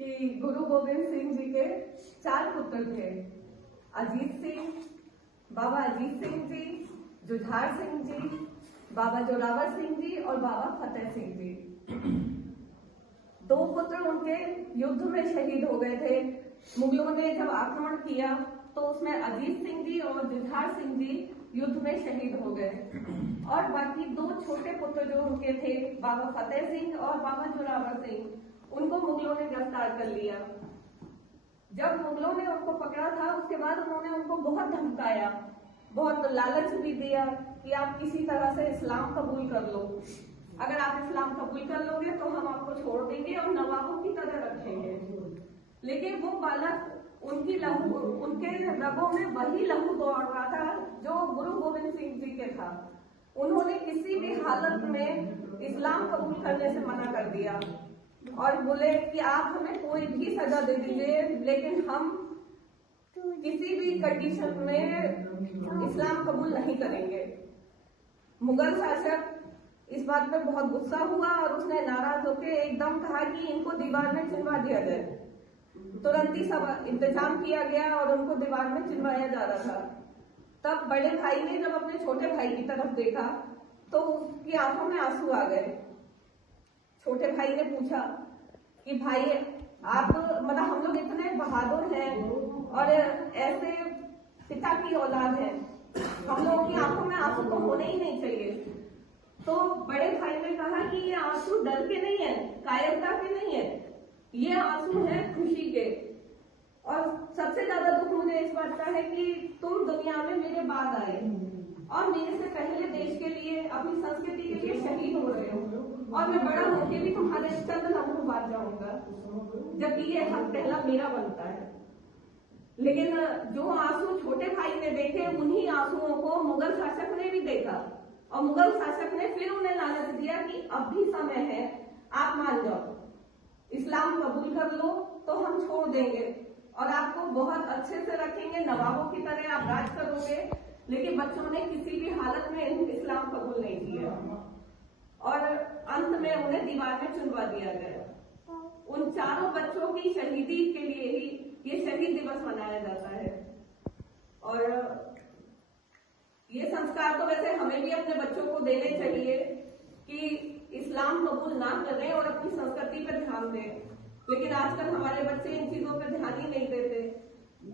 कि गुरु गोविंद सिंह जी के 4 पुत्र थे। अजीत सिंह, बाबा अजीत सिंह जी, जुझार सिंह जी, बाबा जोरावर सिंह जी और बाबा फतेह सिंह जी। 2 पुत्र उनके युद्ध में शहीद हो गए थे। मुगलों ने जब आक्रमण किया तो उसमें अजीत सिंह जी और जुझार सिंह जी युद्ध में शहीद हो गए और बाकी 2 छोटे पुत्र जो उनके थे, बाबा फतेह सिंह और बाबा जोरावर सिंह, उनको मुगलों ने गिरफ्तार कर लिया। जब मुगलों ने उनको पकड़ा था उसके बाद उन्होंने उनको बहुत धमकाया, बहुत लालच भी दिया कि आप किसी तरह से इस्लाम कबूल कर लो। अगर आप इस्लाम कबूल कर लोगे तो हम आपको छोड़ देंगे और नवाबों की तरह रखेंगे। लेकिन वो बालक उनके रगों में वही लहू दौड़ रहा था जो गुरु गोविंद सिंह जी के था। उन्होंने किसी भी हालत में इस्लाम कबूल करने से मना कर दिया और बोले कि आप हमें कोई भी सजा दे दीजिए, लेकिन हम किसी भी कंडीशन में इस्लाम कबूल नहीं करेंगे। मुगल शासक इस बात पर बहुत गुस्सा हुआ और उसने नाराज होकर एकदम कहा कि इनको दीवार में चिनवा दिया जाए। तुरंत ही सब इंतजाम किया गया और उनको दीवार में चिनवाया जा रहा था। तब बड़े भाई ने जब अपने छोटे भाई की तरफ देखा तो उसकी आंखों में आंसू आ गए। छोटे भाई ने पूछा कि भाई आप मतलब हम लोग इतने बहादुर हैं और ऐसे पिता की औलाद है, हम लोगों की आंखों में आंसू तो होने ही नहीं चाहिए। तो बड़े भाई ने कहा कि ये आंसू डर के नहीं है, कायरता के नहीं है, ये आंसू है खुशी के। और सबसे ज्यादा दुख मुझे इस बात का है कि तुम दुनिया में मेरे बाद आए और मेरे से पहले देश के लिए, अपनी संस्कृति के लिए शहीद हो रहे हो और मैं बड़ा होकर भी तुम्हारे चंद लम्हों बाद जाऊंगा, जबकि ये हक पहला मेरा बनता है। लेकिन जो आंसू छोटे भाई ने देखे, उन्हीं आंसुओं को मुगल शासक ने भी देखा और मुगल शासक ने फिर उन्हें लालच दिया कि अब भी समय है, आप मान जाओ, इस्लाम कबूल कर लो तो हम छोड़ देंगे और आपको बहुत अच्छे से रखेंगे, नवाबों की तरह आप राज करोगे। लेकिन बच्चों ने किसी भी हालत में इस्लाम कबूल नहीं किया और अंत में उन्हें दीवार में चुनवा दिया गया। उन चारों बच्चों की शहीदी के लिए ही ये शहीद दिवस मनाया जाता है। और ये संस्कार तो वैसे हमें भी अपने बच्चों को देने चाहिए कि इस्लाम कबूल ना करें और अपनी संस्कृति पर ध्यान दें। लेकिन आजकल हमारे बच्चे इन चीजों पर ध्यान ही नहीं देते।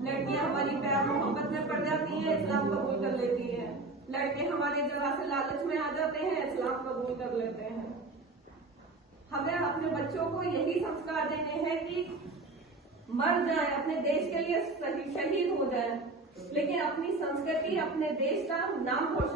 लड़कियां हमारी प्यार मोहब्बत में पड़ जाती हैं, इस्लाम कबूल कर लेती हैं। लड़के हमारे जरा से लालच में आ जाते हैं, इस्लाम कबूल कर लेते हैं। हमें अपने बच्चों को यही संस्कार देने हैं कि मर जाए, अपने देश के लिए शहीद हो जाए, लेकिन अपनी संस्कृति, अपने देश का नाम रोशन